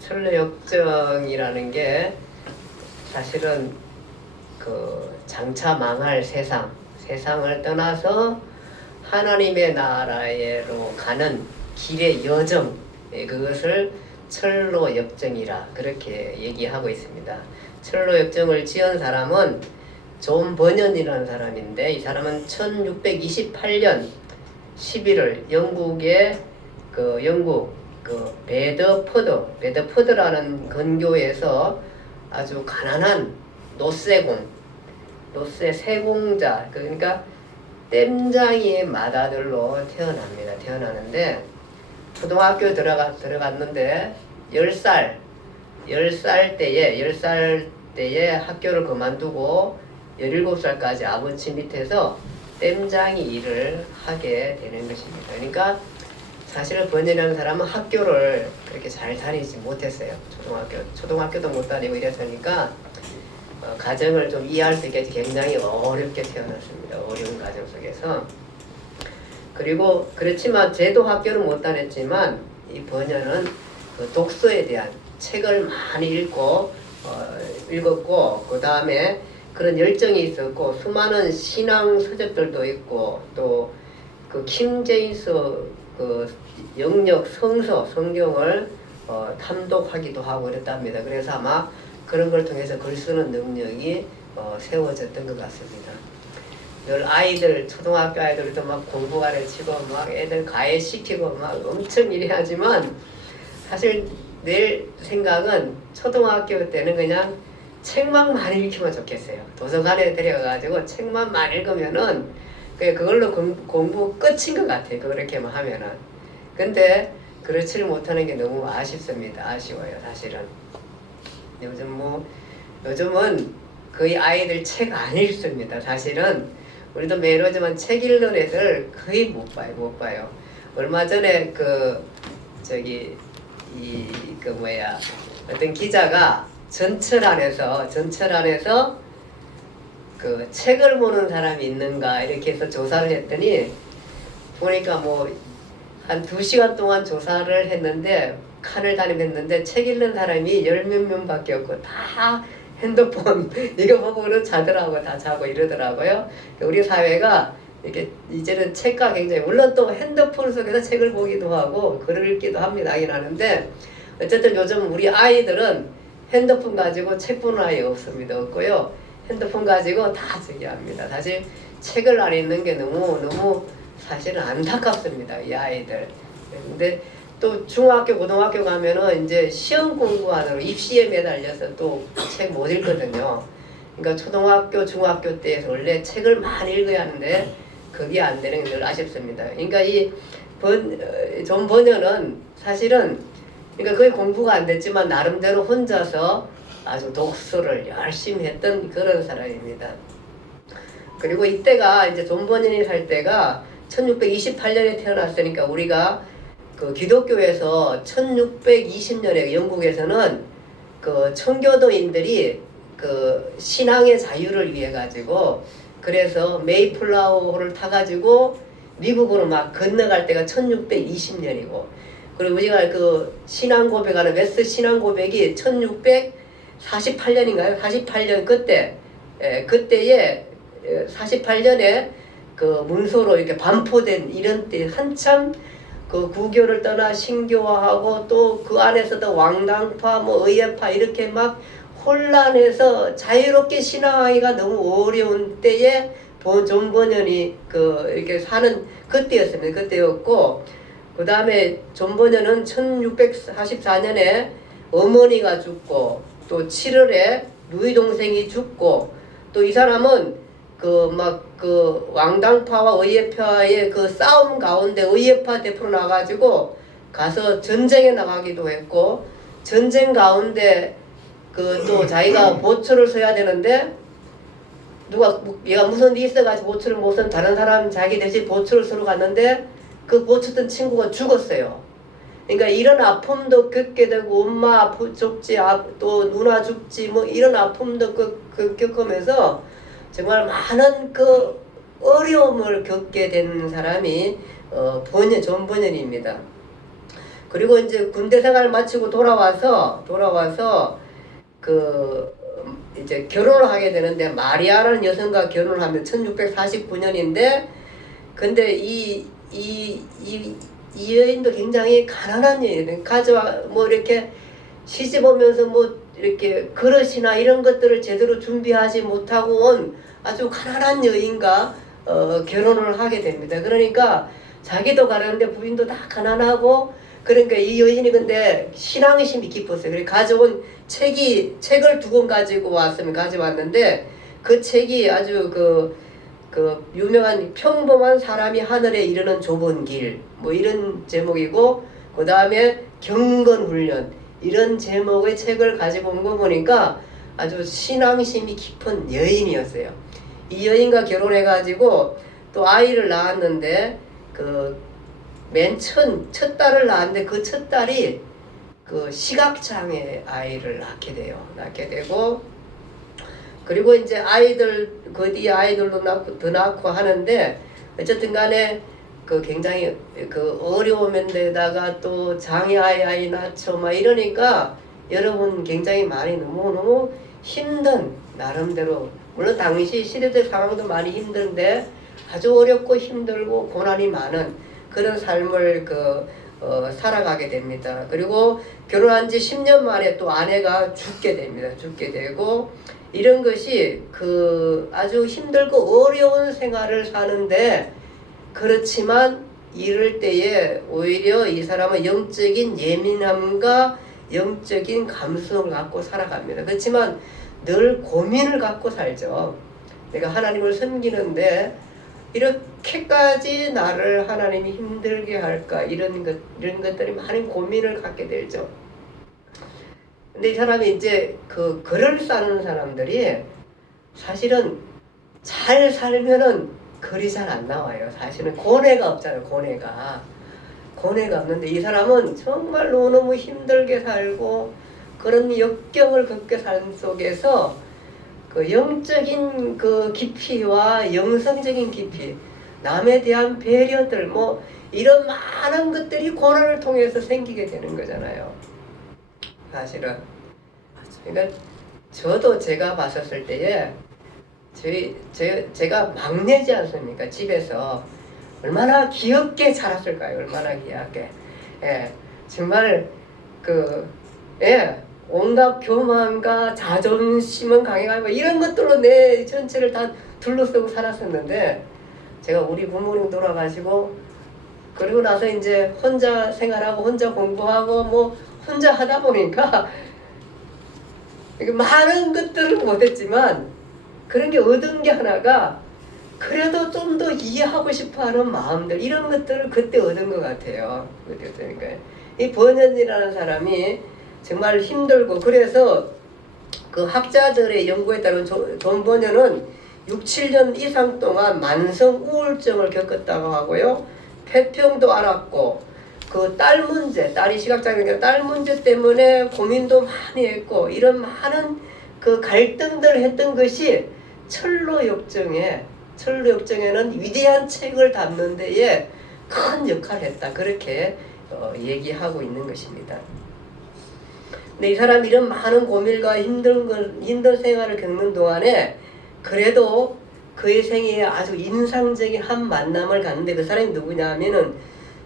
천로역정이라는 게 사실은 장차 망할 세상을 떠나서 하나님의 나라로 가는 길의 여정, 그것을 천로역정이라 그렇게 얘기하고 있습니다. 천로역정을 지은 사람은 존 버년이라는 사람인데, 이 사람은 1628년 11월 영국의 영국 베드포드라는 근교에서 아주 가난한 노세 세공자, 그러니까 땜장이의 맏아들로 태어나는데, 초등학교 들어갔는데 10살 때에 학교를 그만두고 17살까지 아버지 밑에서 땜장이 일을 하게 되는 것입니다. 그러니까 사실은 번연이라는 사람은 학교를 그렇게 잘 다니지 못했어요. 초등학교도 못 다니고 이랬으니까 가정을 좀 이해할 수 있게 굉장히 어렵게 태어났습니다. 어려운 가정 속에서. 그리고 그렇지만 쟤도 학교를 못 다녔지만 이 번연은 독서에 대한 책을 많이 읽었고, 그 다음에 그런 열정이 있었고, 수많은 신앙 서적들도 있고, 또 킹 제임스 영역 성경을 탐독하기도 하고 그랬답니다. 그래서 아마 그런 걸 통해서 글 쓰는 능력이 세워졌던 것 같습니다. 늘 초등학교 아이들도 막 공부 가르치고 막 애들 가해시키고 막 엄청 일해 하지만, 사실 내 생각은 초등학교 때는 그냥 책만 많이 읽히면 좋겠어요. 도서관에 데려가가지고 책만 많이 읽으면은 그걸로 공부 끝인 것 같아요. 그렇게만 하면은. 근데 그렇지를 못하는 게 너무 아쉬워요. 사실은. 요즘은 거의 아이들 책 안 읽습니다. 사실은 우리도 매로지만 책 읽는 애들 거의 못 봐요. 얼마 전에 어떤 기자가 전철 안에서 책을 보는 사람이 있는가 이렇게 해서 조사를 했더니, 보니까 한 2시간 동안 조사를 했는데, 칸을 다니면서 책 읽는 사람이 10몇 명밖에 없고 다 핸드폰 이거 보고는 다 자고 이러더라고요. 우리 사회가 이렇게 이제는 책과 굉장히, 물론 또 핸드폰 속에서 책을 보기도 하고 글을 읽기도 합니다. 하긴 하는데, 어쨌든 요즘 우리 아이들은 핸드폰 가지고 책 보는 아이 없고요. 핸드폰 가지고 다 합니다. 사실 책을 안 읽는 게 너무 사실은 안타깝습니다. 이 아이들. 근데 또 중학교, 고등학교 가면은 이제 시험 공부하느라 입시에 매달려서 또 책 못 읽거든요. 그러니까 초등학교, 중학교 때 원래 책을 많이 읽어야 하는데 그게 안 되는 게 늘 아쉽습니다. 그러니까 존 버년은 사실은, 그러니까 거의 공부가 안 됐지만 나름대로 혼자서 아주 독서를 열심히 했던 그런 사람입니다. 그리고 이때가 이제 존 버년이 살 때가 1628년에 태어났으니까, 우리가 기독교에서 1620년에 영국에서는 청교도인들이 신앙의 자유를 위해 가지고, 그래서 메이플라워를 타가지고 미국으로 막 건너갈 때가 1620년이고, 그리고 우리가 신앙 고백하는 웨스트 신앙 고백이 1648년인가요? 48년 그때에 48년에 문서로 이렇게 반포된 이런 때 한참 구교를 떠나 신교화하고, 또 그 안에서도 왕당파 의회파 이렇게 막 혼란해서 자유롭게 신앙하기가 너무 어려운 때에 존 버년이 이렇게 사는 그때였습니다. 그때였고, 그 다음에 존 버년은 1644년에 어머니가 죽고, 또 7월에 누이 동생이 죽고, 또 이 사람은 왕당파와 의회파의 싸움 가운데 의회파 대표로 나가지고 가서 전쟁에 나가기도 했고, 전쟁 가운데 또 자기가 보초를 서야 되는데, 얘가 무슨 일이 있어가지고 보초를 못 쓴 다른 사람 자기 대신 보초를 서러 갔는데, 그 보초던 친구가 죽었어요. 그러니까 이런 아픔도 겪게 되고, 엄마 죽지, 또 누나 죽지, 이런 아픔도 겪으면서 정말 많은 어려움을 겪게 된 사람이 존 버년입니다. 그리고 이제 군대 생활 마치고 돌아와서 그 이제 결혼을 하게 되는데, 마리아라는 여성과 결혼하면 1649년인데, 근데 이 여인도 굉장히 가난한 여인, 가져와 뭐 이렇게 시집 오면서 뭐 이렇게 그릇이나 이런 것들을 제대로 준비하지 못하고 온 아주 가난한 여인과 결혼을 하게 됩니다. 그러니까 자기도 가난한데 부인도 다 가난하고, 그러니까 이 여인이 근데 신앙심이 깊었어요. 그래서 가져온 책을 2권 가져왔는데, 그 책이 아주 그 유명한 평범한 사람이 하늘에 이르는 좁은 길, 뭐 이런 제목이고, 그 다음에 경건훈련, 이런 제목의 책을 가지고 온 거 보니까 아주 신앙심이 깊은 여인이었어요. 이 여인과 결혼해가지고 또 아이를 낳았는데, 첫 딸을 낳았는데, 그 첫 딸이 그 시각장애 아이를 낳게 되고, 그리고 이제 아이들, 그 뒤에 아이들도 더 낳고 하는데, 어쨌든 간에 그 굉장히 그 어려움인데다가 또 장애 아이 낳죠. 막 이러니까 여러분 굉장히 많이 너무너무 힘든, 나름대로, 물론 당시 시대적 상황도 많이 힘든데 아주 어렵고 힘들고 고난이 많은 그런 삶을 살아가게 됩니다. 그리고 결혼한 지 10년 만에 또 아내가 죽게 됩니다. 죽게 되고, 이런 것이 아주 힘들고 어려운 생활을 사는데, 그렇지만 이럴 때에 오히려 이 사람은 영적인 예민함과 영적인 감수성을 갖고 살아갑니다. 그렇지만 늘 고민을 갖고 살죠. 내가 하나님을 섬기는데 이렇게까지 나를 하나님이 힘들게 할까, 이런 것들이 많은 고민을 갖게 되죠. 근데 이 사람이 이제 글을 쓰는 사람들이 사실은 잘 살면은 글이 잘 안 나와요. 사실은 고뇌가 없잖아요. 고뇌가 없는데, 이 사람은 정말 너무 힘들게 살고 그런 역경을 겪게 산 속에서 그 영적인 깊이와 영성적인 깊이, 남에 대한 배려들, 뭐 이런 많은 것들이 고난을 통해서 생기게 되는 거잖아요. 사실은. 그러니까 저도 제가 봤었을 때에 제가 막내지 않습니까? 집에서 얼마나 귀엽게 자랐을까요? 얼마나 귀엽게. 예, 정말 온갖 교만과 자존심은 강해가지고 이런 것들로 내 전체를 다 둘러쓰고 살았었는데, 제가 우리 부모님 돌아가시고 그리고 나서 이제 혼자 생활하고 혼자 공부하고 뭐 혼자 하다 보니까 많은 것들은 못했지만, 그런 게 얻은 게 하나가, 그래도 좀 더 이해하고 싶어하는 마음들, 이런 것들을 그때 얻은 것 같아요. 그러니까 이 번연이라는 사람이 정말 힘들고, 그래서 그 학자들의 연구에 따르면 존 번연은 6-7년 이상 동안 만성 우울증을 겪었다고 하고요. 폐병도 앓았고, 딸이 시각장애니까 딸 문제 때문에 고민도 많이 했고, 이런 많은 갈등들을 했던 것이 철로 역정에는 위대한 책을 담는 데에 큰 역할을 했다. 그렇게 얘기하고 있는 것입니다. 근데 이 사람이 이런 많은 고민과 힘든 생활을 겪는 동안에 그래도 그의 생애에 아주 인상적인 한 만남을 갖는데, 그 사람이 누구냐 하면은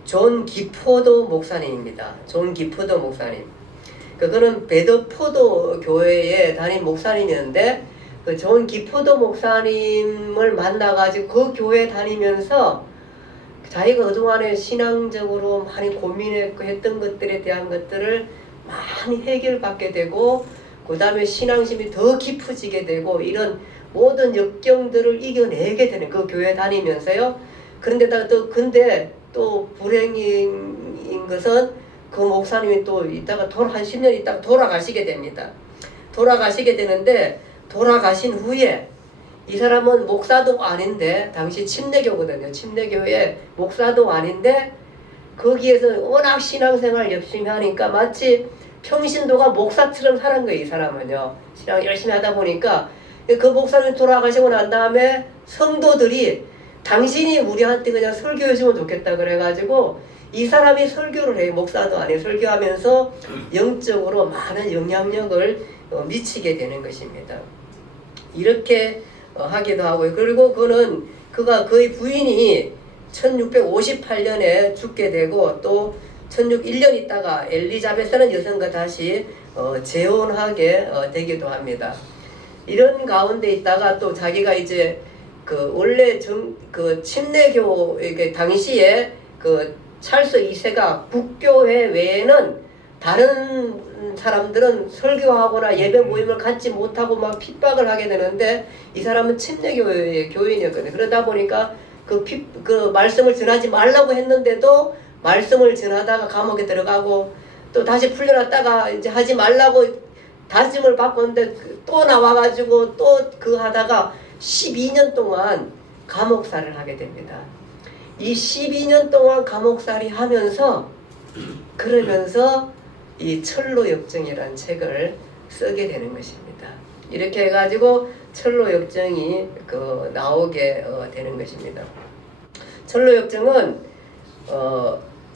존 기포도 목사님입니다. 존 기포도 목사님. 그는 베더포드 교회에 담임 목사님이었는데, 존 기포도 목사님을 만나가지고 그 교회 다니면서 자기가 그동안에 신앙적으로 많이 고민했고 했던 것들에 대한 것들을 많이 해결받게 되고, 그 다음에 신앙심이 더 깊어지게 되고, 이런 모든 역경들을 이겨내게 되는, 그 교회 다니면서요. 그런데다가 근데 또 불행인 것은 그 목사님이 또 이따가 한 10년 있다가 돌아가시게 됩니다. 돌아가시게 되는데, 돌아가신 후에 이 사람은 목사도 아닌데, 당시 침례교거든요. 침례교회 목사도 아닌데, 거기에서 워낙 신앙생활 열심히 하니까 마치 평신도가 목사처럼 사는 거예요. 이 사람은요. 신앙 열심히 하다 보니까 그 목사님 돌아가시고 난 다음에 성도들이 당신이 우리한테 그냥 설교해주면 좋겠다 그래가지고 이 사람이 설교를 해요. 목사도 아니에요. 설교하면서 영적으로 많은 영향력을 미치게 되는 것입니다. 이렇게 하기도 하고요. 그리고 그의 부인이 1658년에 죽게 되고 또 1601년 있다가 엘리자베스라는 여성과 다시 재혼하게 되기도 합니다. 이런 가운데 있다가 또 자기가 이제 원래 침례교 당시에 찰스 2세가 국교회 외에는 다른 사람들은 설교하거나 예배 모임을 갖지 못하고 막 핍박을 하게 되는데 이 사람은 침례교회의 교인이었거든요. 그러다 보니까 그 말씀을 전하지 말라고 했는데도 말씀을 전하다가 감옥에 들어가고 또 다시 풀려났다가 이제 하지 말라고 다짐을 바꿨는데 또 나와가지고 또 하다가 12년 동안 감옥살이를 하게 됩니다. 이 12년 동안 감옥살이 하면서 그러면서 이 철로역정이라는 책을 쓰게 되는 것입니다. 이렇게 해가지고 철로역정이 나오게 되는 것입니다. 철로역정은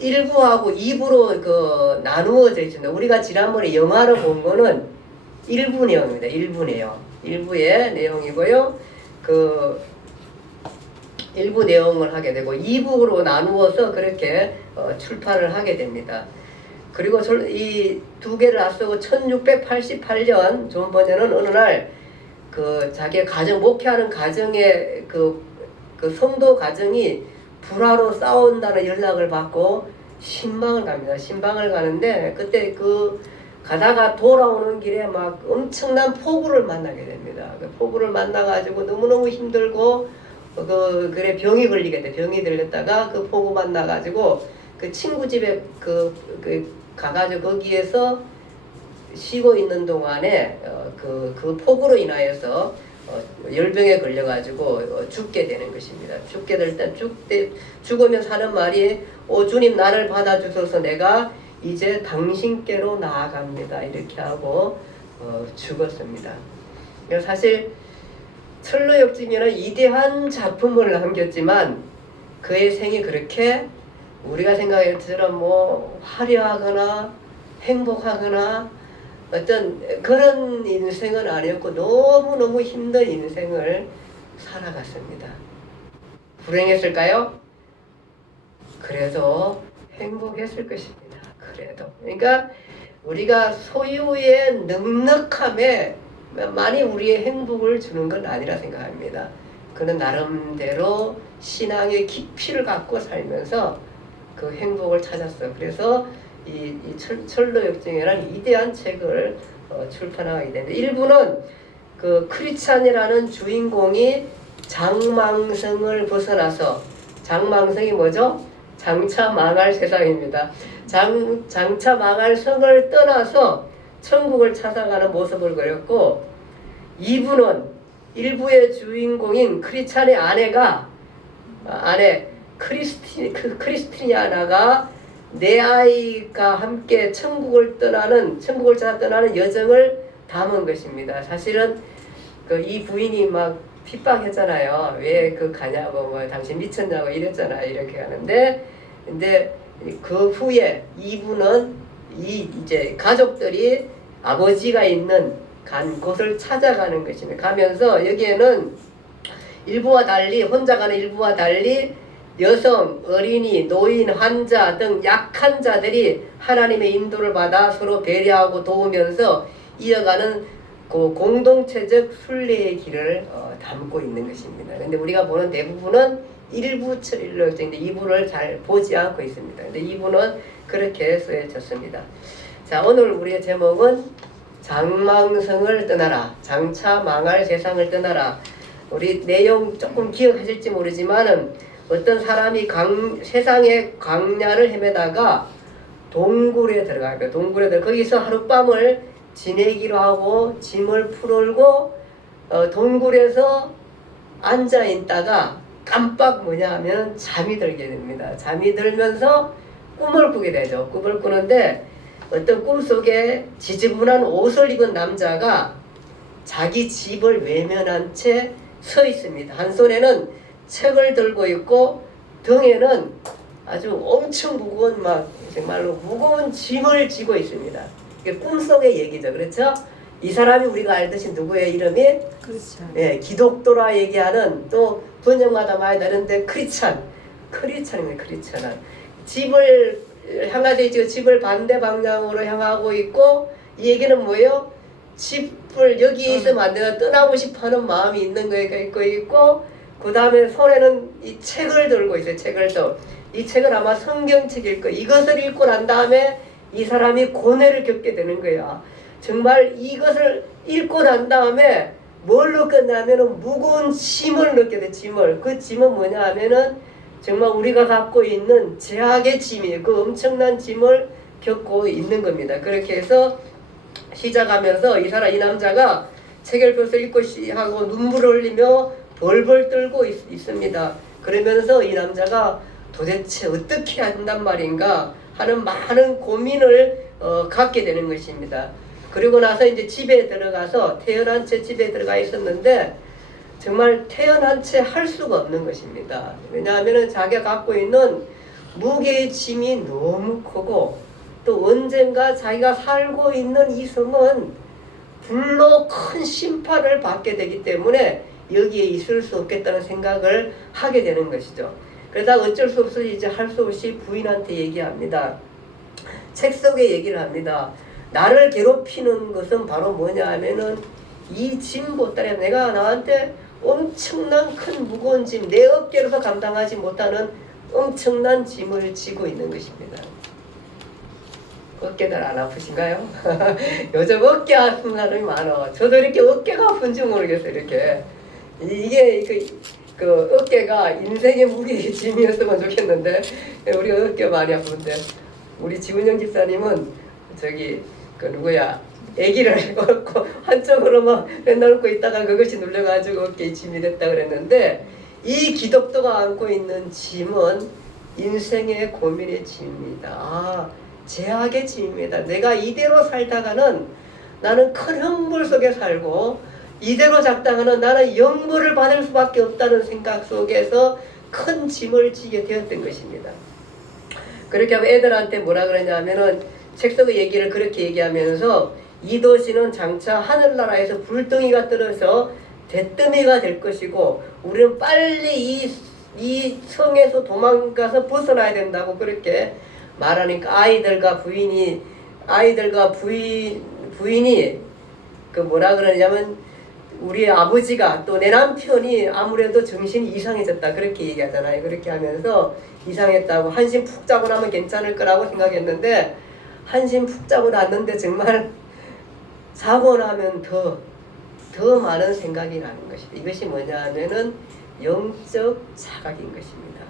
1부하고 2부로 나누어져 있습니다. 우리가 지난번에 영화로 본 거는 1부 내용입니다. 1부 내용. 1부의 내용이고요. 1부 내용을 하게 되고 2부로 나누어서 그렇게 출판을 하게 됩니다. 그리고 이 두 개를 앞서고 1688년 존 버전은 어느 날 자기 가정 목회하는 가정의 성도 가정이 불화로 싸운다는 연락을 받고 신방을 갑니다. 신방을 가는데 그때 가다가 돌아오는 길에 막 엄청난 폭우를 만나게 됩니다. 폭우를 만나가지고 너무너무 힘들고 그래 병이 걸리게 돼. 병이 들렸다가 폭우 만나가지고 친구 집에 가가지고 거기에서 쉬고 있는 동안에 폭우로 인하여서 열병에 걸려가지고 죽게 되는 것입니다. 죽게 될 때 죽으면 사는 말이 주님 나를 받아주셔서 내가 이제 당신께로 나아갑니다. 이렇게 하고 죽었습니다. 사실 철로역정이는 이대한 작품을 남겼지만 그의 생이 그렇게 우리가 생각할 때처럼 화려하거나 행복하거나 어떤 그런 인생은 아니었고 너무너무 힘든 인생을 살아갔습니다. 불행했을까요? 그래도 행복했을 것입니다. 그래도. 그러니까 우리가 소유의 넉넉함에 많이 우리의 행복을 주는 건 아니라 생각합니다. 그는 나름대로 신앙의 깊이를 갖고 살면서 그 행복을 찾았어요. 그래서 이 철로역정이라는 위대한 책을 출판하게 되는데 일부는 크리스찬이라는 주인공이 장망성을 벗어나서 장망성이 뭐죠? 장차 망할 세상입니다. 장차 망할 성을 떠나서 천국을 찾아가는 모습을 그렸고 2부는 일부의 주인공인 크리스찬의 아내 크리스티아나가 내 아이가 함께 천국을 찾아 떠나는 여정을 담은 것입니다. 사실은 이 부인이 막 핍박했잖아요. 왜 가냐고 당신 미쳤냐고 이랬잖아요. 이렇게 하는데 근데 그 후에 2부는 이제 가족들이 아버지가 있는 곳을 찾아가는 것입니다. 가면서 여기에는 일부와 달리 혼자 가는 일부와 달리 여성, 어린이, 노인, 환자 등 약한 자들이 하나님의 인도를 받아 서로 배려하고 도우면서 이어가는 공동체적 순례의 길을 담고 있는 것입니다. 근데 우리가 보는 대부분은 1부 철로역정인데 2부를 잘 보지 않고 있습니다. 근데 2부는 그렇게 쓰여졌습니다. 자, 오늘 우리의 제목은 장망성을 떠나라, 장차 망할 세상을 떠나라. 우리 내용 조금 기억하실지 모르지만은 어떤 사람이 세상의 광야를 헤매다가 동굴에 들어갑니다. 거기서 하룻밤을 지내기로 하고 짐을 풀고 동굴에서 앉아있다가 깜빡 하면 잠이 들게 됩니다. 잠이 들면서 꿈을 꾸게 되죠. 꿈을 꾸는데 어떤 꿈속에 지저분한 옷을 입은 남자가 자기 집을 외면한 채 서 있습니다. 한 손에는 책을 들고 있고 등에는 아주 엄청 무거운 막 정말로 무거운 짐을 지고 있습니다. 이게 꿈속의 얘기죠. 그렇죠? 이 사람이 우리가 알듯이 누구의 이름이? 그렇죠. 예, 기독도라 얘기하는 또 번역마다 많이 다른데 크리스찬입니다. 크리스찬은 집을 향하되 있죠. 집을 반대 방향으로 향하고 있고 이 얘기는 뭐예요? 집을 여기 있으면 안 되나 떠나고 싶어하는 마음이 있는 거에 있고 그 다음에 손에는 이 책을 들고 있어요. 책을 또 이 책은 아마 성경책일 거예요. 이것을 읽고 난 다음에 이 사람이 고뇌를 겪게 되는 거야. 정말 이것을 읽고 난 다음에 뭘로 끝나면은 무거운 짐을 넣게 돼. 짐을. 그 짐은 뭐냐 하면은 정말 우리가 갖고 있는 제약의 짐이에요. 그 엄청난 짐을 겪고 있는 겁니다. 그렇게 해서 시작하면서 이 남자가 책을 펴서 읽고 하고 눈물을 흘리며 벌벌 떨고 있습니다. 그러면서 이 남자가 도대체 어떻게 한단 말인가 하는 많은 고민을 갖게 되는 것입니다. 그리고 나서 이제 집에 들어가서 태어난 채 집에 들어가 있었는데 정말 태어난 채 할 수가 없는 것입니다. 왜냐하면 자기가 갖고 있는 무게의 짐이 너무 크고 또 언젠가 자기가 살고 있는 이 성은 불로 큰 심판을 받게 되기 때문에 여기에 있을 수 없겠다는 생각을 하게 되는 것이죠. 그러다 어쩔 수 없이 이제 할 수 없이 부인한테 얘기합니다. 책 속에 얘기를 합니다. 나를 괴롭히는 것은 바로 뭐냐 하면은 이 짐 보따리 내가 나한테 엄청난 큰 무거운 짐 내 어깨로서 감당하지 못하는 엄청난 짐을 지고 있는 것입니다. 어깨들 안 아프신가요? 요즘 어깨 아픈 사람이 많아. 저도 이렇게 어깨가 아픈지 모르겠어요. 이렇게 이게 그 어깨가 인생의 무게의 짐이었으면 좋겠는데 우리 어깨 많이 아픈데 우리 지훈영 집사님은 저기 그 누구야 아기를 갖고 한쪽으로만 내놓고 있다가 그것이 눌려가지고 어깨에 짐이 됐다 그랬는데 이 기독도가 안고 있는 짐은 인생의 고민의 짐입니다. 제약의 짐입니다. 내가 이대로 살다가는 나는 큰 형벌 속에 살고 이대로 작다가는 나는 영벌을 받을 수밖에 없다는 생각 속에서 큰 짐을 지게 되었던 것입니다. 그렇게 하면 애들한테 뭐라 그러냐면은 책 속의 얘기를 그렇게 얘기하면서 이 도시는 장차 하늘나라에서 불덩이가 떨어져 대뜸이가 될 것이고 우리는 빨리 이 성에서 도망가서 벗어나야 된다고 그렇게 말하니까 아이들과 부인이 그 뭐라 그러냐면 우리 아버지가 또 내 남편이 아무래도 정신이 이상해졌다 그렇게 얘기하잖아요. 그렇게 하면서 이상했다고 한심 푹 자고 나면 괜찮을 거라고 생각했는데 한심 푹 자고 났는데 정말 자고 나면 더 많은 생각이 나는 것이다. 이것이 뭐냐 하면은 영적 자각인 것입니다.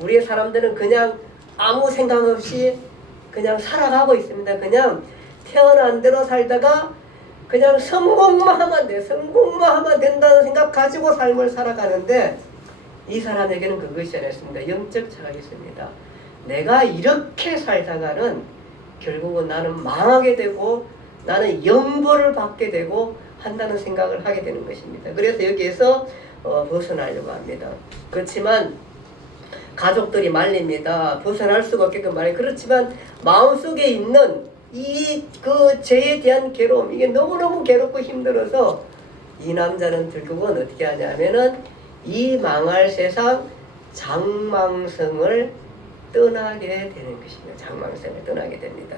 우리의 사람들은 그냥 아무 생각 없이 그냥 살아가고 있습니다. 그냥 태어난 대로 살다가 그냥 성공만 하면 된다는 생각 가지고 삶을 살아가는데 이 사람에게는 그것이 아니었습니다. 영적 자각이 있습니다. 내가 이렇게 살다가는 결국은 나는 망하게 되고 나는 영벌을 받게 되고 한다는 생각을 하게 되는 것입니다. 그래서 여기에서 벗어나려고 합니다. 그렇지만 가족들이 말립니다. 벗어날 수가 없게끔 말해요. 그렇지만 마음속에 있는 그 죄에 대한 괴로움 이게 너무너무 괴롭고 힘들어서 이 남자는 결국은 어떻게 하냐면은 이 망할 세상 장망성을 떠나게 되는 것입니다. 장망성을 떠나게 됩니다.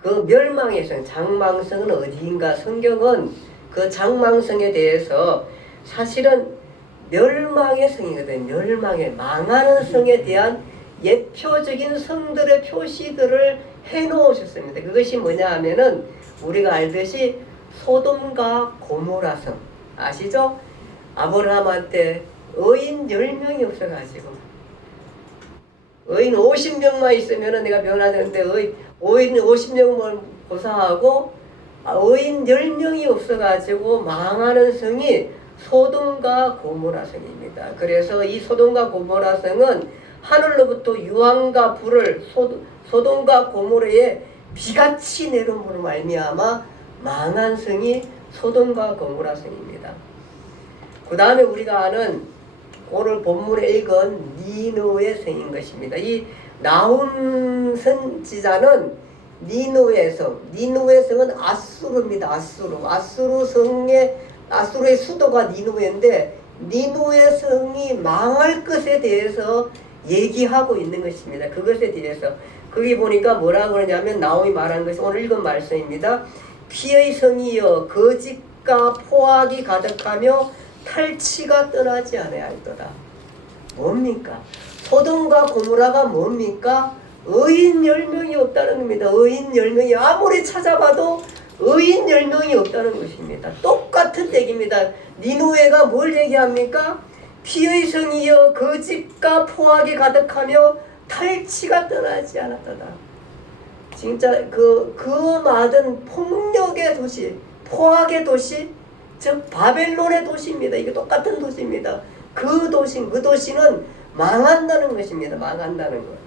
그 멸망의 성, 장망성은 어디인가? 성경은 그 장망성에 대해서 사실은 멸망의 성이거든요. 멸망의 망하는 성에 대한 예표적인 성들의 표시들을 해놓으셨습니다. 그것이 뭐냐 하면은 우리가 알듯이 소돔과 고모라 성 아시죠? 아브라함한테 의인 10명이 없어가지고 의인 50명만 있으면 내가 변화되는데 의인 50명을 고사하고 의인 10명이 없어가지고 망하는 성이 소돔과 고모라 성입니다. 그래서 이 소돔과 고모라 성은 하늘로부터 유황과 불을 소돔과 고모라에 비같이 내려옴으로 말미암아 망한 성이 소돔과 고모라 성입니다. 그 다음에 우리가 아는 오늘 본문에 읽은 니느웨 성인 것입니다. 이 나훔 선지자는 니느웨 성, 니느웨 성은 아수르입니다. 아수르의 수도가 니느웨인데 니느웨 성이 망할 것에 대해서 얘기하고 있는 것입니다. 그것에 대해서 거기 보니까 뭐라고 그러냐면 나홈이 말하는 것이 오늘 읽은 말씀입니다. 피의 성이여 거짓과 포악이 가득하며 탈취가 떠나지 아니하리로다. 뭡니까? 소돔과 고모라가 뭡니까? 의인 10명이 없다는 겁니다. 의인 10명이 아무리 찾아봐도 의인 10명이 없다는 것입니다. 똑같은 얘기입니다. 니느웨가 뭘 얘기합니까? 피의 성이여 거짓과 포악이 가득하며 탈취가 떠나지 않았다. 진짜 그 많은 폭력의 도시, 포악의 도시, 즉 바벨론의 도시입니다. 이게 똑같은 도시입니다. 그 도시는 망한다는 것입니다. 망한다는 것.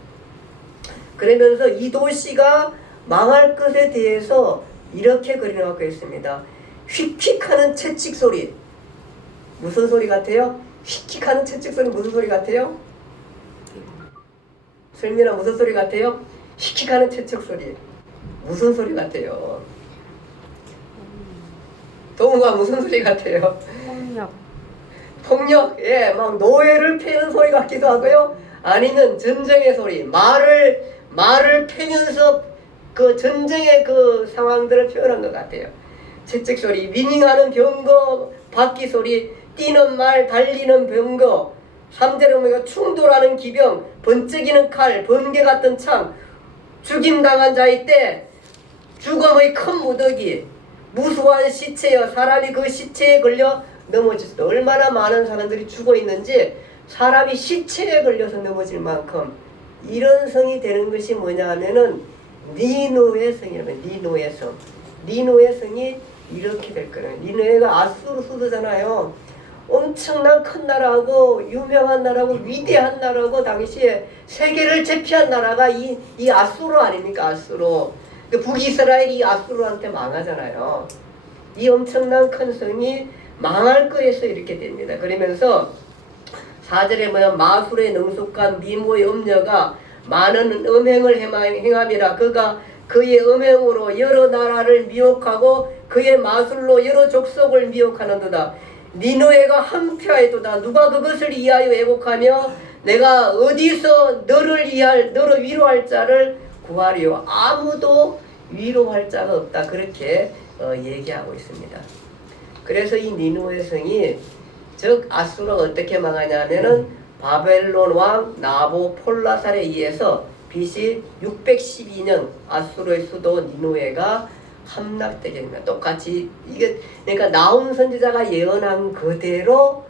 그러면서 이 도시가 망할 것에 대해서 이렇게 그려놓고 있습니다. 휙휙하는 채찍 소리. 무슨 소리 같아요? 휙휙하는 채찍 소리 무슨 소리 같아요? 설민아 무슨 소리 같아요? 휙휙하는 채찍 소리. 무슨 소리 같아요? 동우가 무슨 소리 같아요? 폭력. 예, 막 노예를 패는 소리 같기도 하고요. 아니면 전쟁의 소리. 말을 패면서 그 전쟁의 그 상황들을 표현한 것 같아요. 채찍 소리, 위닝하는 병거, 바퀴 소리, 뛰는 말, 달리는 병거, 3대로 보면 충돌하는 기병, 번쩍이는 칼, 번개 같은 창, 죽임당한 자의 때, 죽음의 큰 무더기, 무수한 시체여 사람이 그 시체에 걸려 넘어졌다. 얼마나 많은 사람들이 죽어 있는지 사람이 시체에 걸려서 넘어질 만큼 이런 성이 되는 것이 뭐냐 하면은 니느웨 성이라면 니느웨 성. 니느웨 성이 이렇게 될 거예요. 니느웨가 아수르 수도잖아요. 엄청난 큰 나라고 유명한 나라고 위대한 나라고 당시에 세계를 제패한 나라가 이 아수르 아닙니까? 아수르. 북이스라엘이 아수르한테 망하잖아요. 이 엄청난 큰 성이 망할 거에서 이렇게 됩니다. 그러면서 4절에 보면 마술의 능숙한 미모의 음녀가 많은 음행을 행함이라 그가 그의 음행으로 여러 나라를 미혹하고 그의 마술로 여러 족속을 미혹하는도다. 니느웨가 한패하였도다. 누가 그것을 이하여 애곡하며 내가 어디서 너를 위로할 자를 구하리요. 아무도 위로할 자가 없다. 그렇게 얘기하고 있습니다. 그래서 이 니느웨 성이 즉 아수르가 어떻게 망하냐면은 바벨론 왕 나보폴라살에 의해서 BC 612년 아수르의 수도 니느웨가 함락되게 됩니다. 똑같이 이게 그러니까 나훔 선지자가 예언한 그대로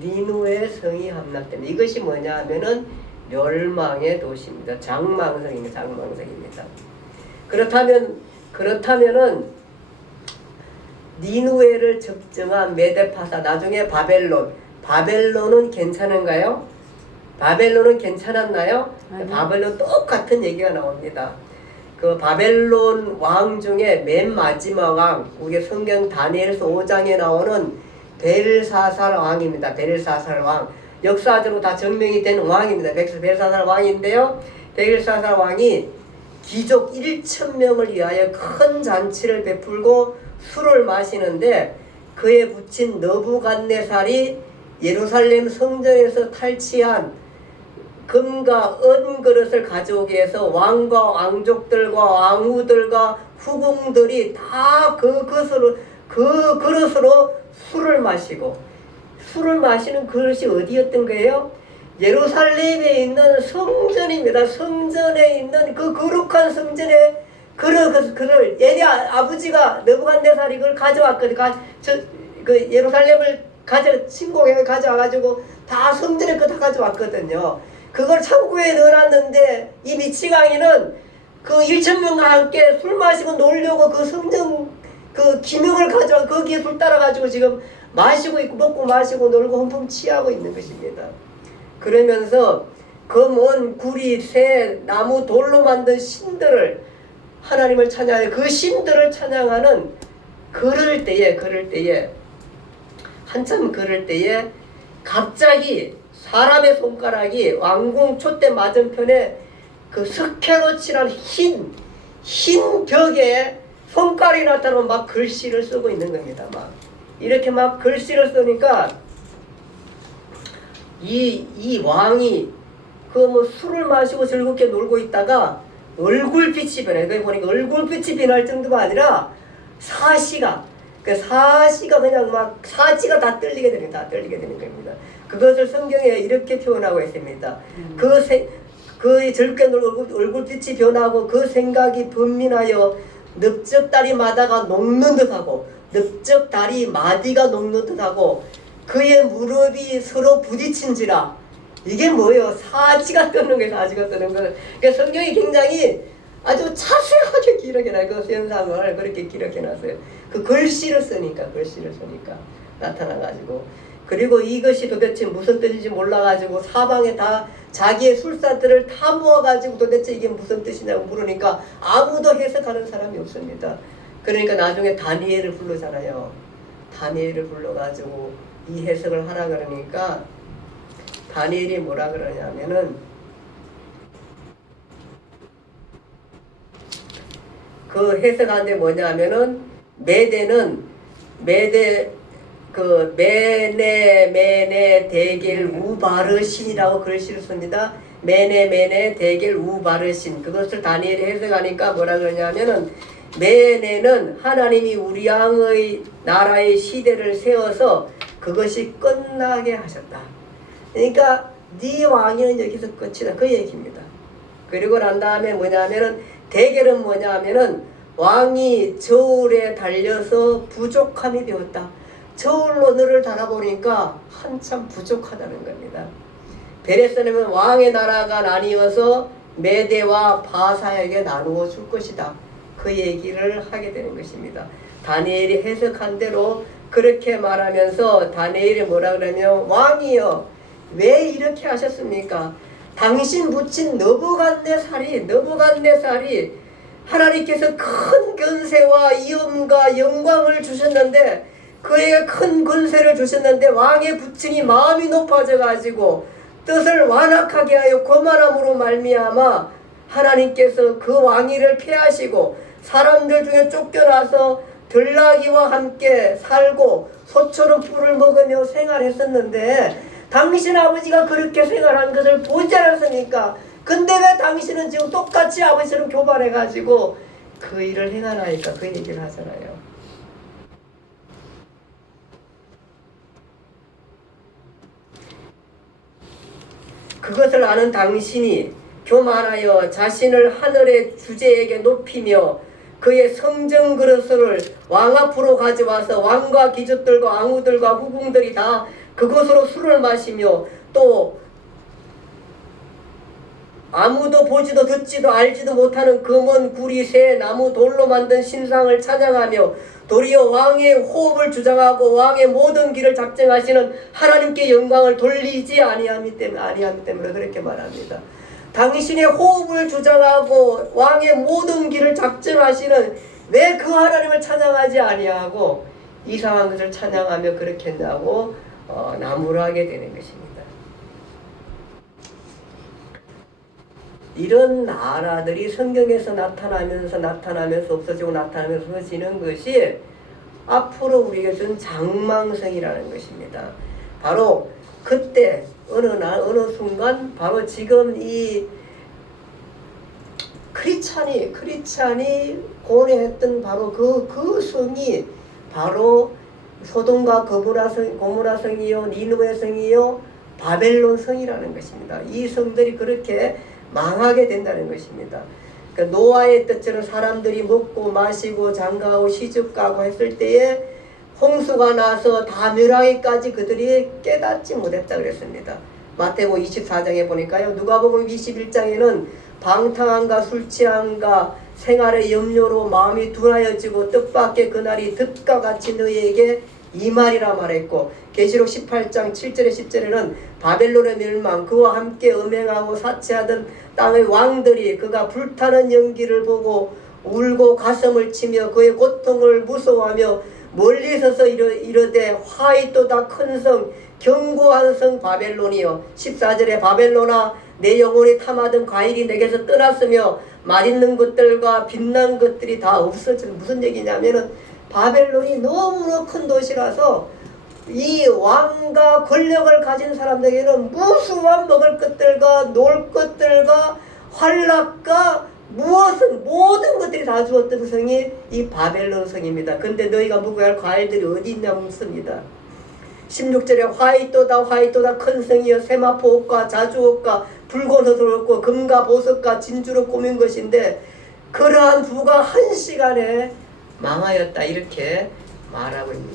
니느웨 성이 함락됩니다. 이것이 뭐냐 하면은 멸망의 도시입니다. 장망성입니다. 장망성입니다. 그렇다면은 니느웨를 적정한 메데파사 나중에 바벨론은 괜찮은가요? 바벨론은 괜찮았나요? 바벨론 똑같은 얘기가 나옵니다. 그 바벨론 왕 중에 맨 마지막 왕, 우리 성경 다니엘서 5장에 나오는 벨사살 왕입니다. 벨사살 왕. 역사적으로 다 증명이 된 왕입니다. 벨사살 왕인데요. 벨사살 왕이 귀족 1,000명을 위하여 큰 잔치를 베풀고 술을 마시는데 그에 붙인 너부갓네살이 예루살렘 성전에서 탈취한 금과 은 그릇을 가져오게 해서 왕과 왕족들과 왕후들과 후궁들이 다 그 그릇으로 술을 마시고 술을 마시는 그릇이 어디였던 거예요? 예루살렘에 있는 성전입니다. 성전에 있는 그 거룩한 성전에 그를 얘네 아버지가 느부갓네살이 그걸 가져왔거든요. 그 예루살렘을 침공해 가져와가지고 다 성전에 다 가져왔거든요. 그걸 창고에 넣어놨는데 이 미치광이는 그 1,000명과 함께 술 마시고 놀려고 그 성전 그 기명을 가져와 거기에 술 따라가지고 지금 마시고 있고 먹고 마시고 놀고 흠품 취하고 있는 것입니다. 그러면서 검은 구리 새 나무 돌로 만든 신들을 하나님을 찬양하는 그 신들을 찬양하는 그럴 때에 한참 걸을 때에 갑자기 사람의 손가락이 왕궁 촛대 맞은편에 그 석회로 칠한 흰 벽에 손가락이 나타나면 막 글씨를 쓰고 있는 겁니다. 막 이렇게 막 글씨를 쓰니까 이 왕이 그 뭐 술을 마시고 즐겁게 놀고 있다가 얼굴빛이 변해. 거기 보니까 얼굴빛이 변할 정도가 아니라 사시가 그냥 막 사지가 다 떨리게 되는 겁니다. 그것을 성경에 이렇게 표현하고 있습니다. 그 젊게 놀고 얼굴빛이 변하고 그 생각이 번민하여 넓적다리 마다가 녹는 듯하고 넓적다리 마디가 녹는 듯하고 그의 무릎이 서로 부딪힌지라. 이게 뭐예요? 사지가 뜨는 거예요. 사지가 뜨는 거. 그러니까 성경이 굉장히 아주 자세하게 기록해놔요. 그 현상을 그렇게 기록해놨어요. 그 글씨를 쓰니까 나타나가지고. 그리고 이것이 도대체 무슨 뜻인지 몰라가지고 사방에 다 자기의 술사들을 다 모아가지고 도대체 이게 무슨 뜻이냐고 물으니까 아무도 해석하는 사람이 없습니다. 그러니까 나중에 다니엘을 부르잖아요. 다니엘을 불러가지고 이 해석을 하라 그러니까 다니엘이 뭐라 그러냐면은 그 해석하는데 뭐냐면은 메네 대겔 우바르신이라고 글씨를 씁니다. 메네 대겔 우바르신. 그것을 다니엘이 해석하니까 뭐라 그러냐면은 메네는 하나님이 우리 왕의 나라의 시대를 세워서 그것이 끝나게 하셨다. 그러니까 네 왕위는 여기서 끝이다. 그 얘기입니다. 그리고 난 다음에 뭐냐면은 대결은 뭐냐면은 왕이 저울에 달려서 부족함이 되었다. 저울로 너를 달아보니까 한참 부족하다는 겁니다. 베레스는 왕의 나라가 나뉘어서 메대와 바사에게 나누어 줄 것이다. 그 얘기를 하게 되는 것입니다. 다니엘이 해석한 대로 그렇게 말하면서 다니엘이 뭐라 그러면 왕이여 왜 이렇게 하셨습니까? 당신 부친 너부갓네살이 하나님께서 큰 권세와 위엄과 영광을 주셨는데 그에게 큰 권세를 주셨는데 왕의 부친이 마음이 높아져 가지고 뜻을 완악하게 하여 거만함으로 말미암아 하나님께서 그 왕위를 폐하시고 사람들 중에 쫓겨나서 들나귀와 함께 살고 소처럼 뿔을 먹으며 생활했었는데 당신 아버지가 그렇게 생활한 것을 보지 않았습니까? 근데 왜 당신은 지금 똑같이 아버지처럼 교만해가지고 그 일을 행하나니까 그 얘기를 하잖아요. 그것을 아는 당신이 교만하여 자신을 하늘의 주제에게 높이며 그의 성전 그릇을 왕 앞으로 가져와서 왕과 귀족들과 왕후들과 후궁들이 다 그것으로 술을 마시며 또 아무도 보지도 듣지도 알지도 못하는 금은 구리 새 나무 돌로 만든 신상을 찬양하며 도리어 왕의 호흡을 주장하고 왕의 모든 길을 작정하시는 하나님께 영광을 돌리지 아니하기 때문에 그렇게 말합니다. 당신의 호흡을 주장하고 왕의 모든 길을 작정하시는 왜 그 하나님을 찬양하지 아니하고 이상한 것을 찬양하며 그렇게 했냐고 나무라하게 되는 것입니다. 이런 나라들이 성경에서 나타나면서 없어지고 나타나면서 없어지는 것이 앞으로 우리에게 준 장망성이라는 것입니다. 바로 그때 어느 순간 바로 지금 이 크리스찬이 고뇌했던 바로 그 성이 바로 소돔과 고모라 성이요 니느웨 성이요 바벨론 성이라는 것입니다. 이 성들이 그렇게 망하게 된다는 것입니다. 그러니까 노아의 때처럼 사람들이 먹고 마시고 장가하고 시집가고 했을 때에 홍수가 나서 다 멸하기까지 그들이 깨닫지 못했다 그랬습니다. 마태복음 24장에 보니까요. 누가복음 21장에는 방탕함과 술취함과 생활의 염려로 마음이 둔하여지고 뜻밖의 그날이 득과 같이 너희에게 이 말이라 말했고 계시록 18장 7절에 10절에는 바벨론의 멸망 그와 함께 음행하고 사치하던 땅의 왕들이 그가 불타는 연기를 보고 울고 가슴을 치며 그의 고통을 무서워하며 멀리 서서 이르되 화이또다 큰 성 견고한 성 바벨론이여. 14절에 바벨론아 내 영혼이 탐하던 과일이 내게서 떠났으며 맛있는 것들과 빛난 것들이 다 없어진. 무슨 얘기냐면은 바벨론이 너무나 큰 도시라서 이 왕과 권력을 가진 사람들에게는 무수한 먹을 것들과 놀 것들과 환락과 무엇은 모든 것들이 다 주었던 성이 이 바벨론 성입니다. 근데 너희가 먹어야 할 과일들이 어디 있냐 묻습니다. 16절에 화이또다 큰 성이여 세마포옷과 자주옷과 붉은 옷을 입고 금과 보석과 진주로 꾸민 것인데 그러한 부가 한 시간에 망하였다 이렇게 말하고 있습니다.